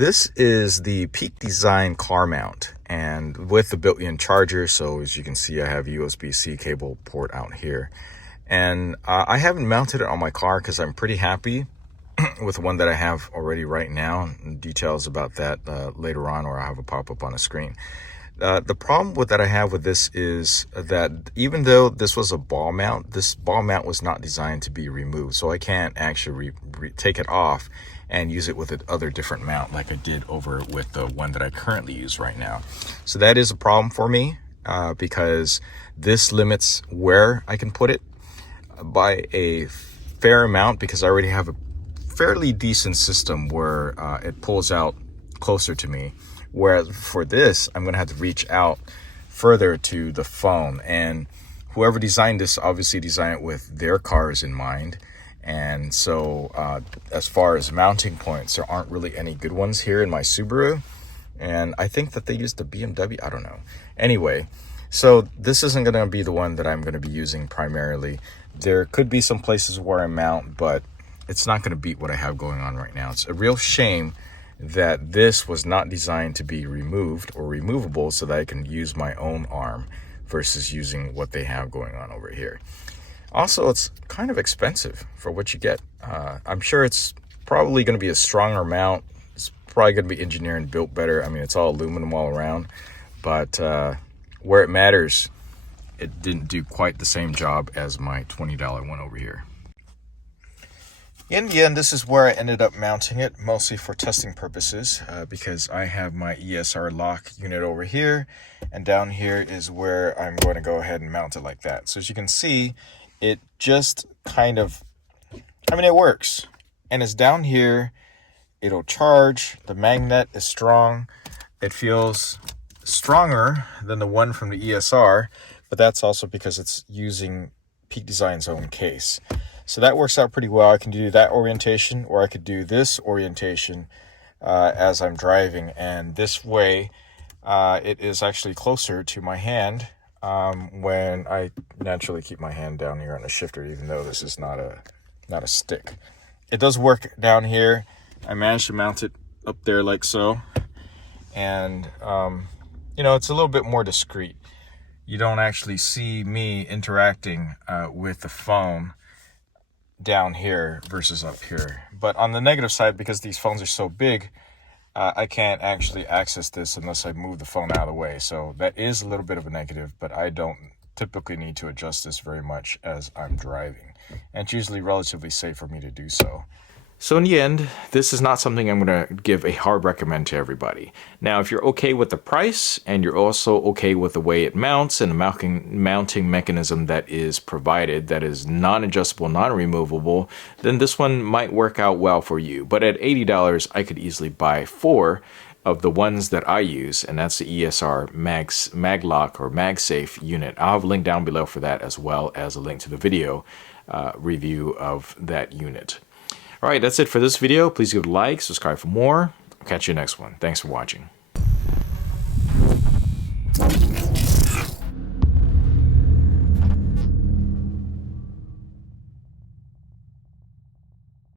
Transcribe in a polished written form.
This is the Peak Design car mount, and with the built-in charger. So as you can see, I have USB-C cable port out here, and I haven't mounted it on my car because I'm pretty happy with the one that I have already right now. And details about that later on, or I'll have a pop-up on the screen. The problem that I have with this is that even though this was a ball mount, this ball mount was not designed to be removed. So I can't actually take it off and use it with another different mount like I did over with the one that I currently use right now. So that is a problem for me because this limits where I can put it by a fair amount, because I already have a fairly decent system where it pulls out closer to me. Whereas for this, I'm going to have to reach out further to the phone. And whoever designed this obviously designed it with their cars in mind. And so as far as mounting points, there aren't really any good ones here in my Subaru. And I think that they used the BMW. I don't know. Anyway, so this isn't going to be the one that I'm going to be using primarily. There could be some places where I mount, but it's not going to beat what I have going on right now. It's a real shame that this was not designed to be removed or removable so that I can use my own arm versus using what they have going on over here. Also, it's kind of expensive for what you get. I'm sure it's probably going to be a stronger mount. It's probably going to be engineered and built better. I mean, it's all aluminum all around, but where it matters, it didn't do quite the same job as my $20 one over here. In the end, this is where I ended up mounting it, mostly for testing purposes, because I have my ESR lock unit over here, and down here is where I'm going to go ahead and mount it like that. So as you can see, it just kind of, it works. And it's down here, it'll charge, the magnet is strong, it feels stronger than the one from the ESR, but that's also because it's using Peak Design's own case. So that works out pretty well. I can do that orientation, or I could do this orientation as I'm driving. And this way, it is actually closer to my hand when I naturally keep my hand down here on the shifter, even though this is not a stick. It does work down here. I managed to mount it up there like so. And, it's a little bit more discreet. You don't actually see me interacting with the phone down here versus up here. But on the negative side, because these phones are so big, I can't actually access this unless I move the phone out of the way. So that is a little bit of a negative, but I don't typically need to adjust this very much as I'm driving. And it's usually relatively safe for me to do so. So in the end, this is not something I'm going to give a hard recommend to everybody. Now, if you're okay with the price and you're also okay with the way it mounts and the mounting mechanism that is provided, that is non-adjustable, non-removable, then this one might work out well for you. But at $80, I could easily buy 4 of the ones that I use, and that's the ESR MagLock or MagSafe unit. I'll have a link down below for that, as well as a link to the video review of that unit. All right, that's it for this video. Please give it a like, subscribe for more. I'll catch you next one. Thanks for watching.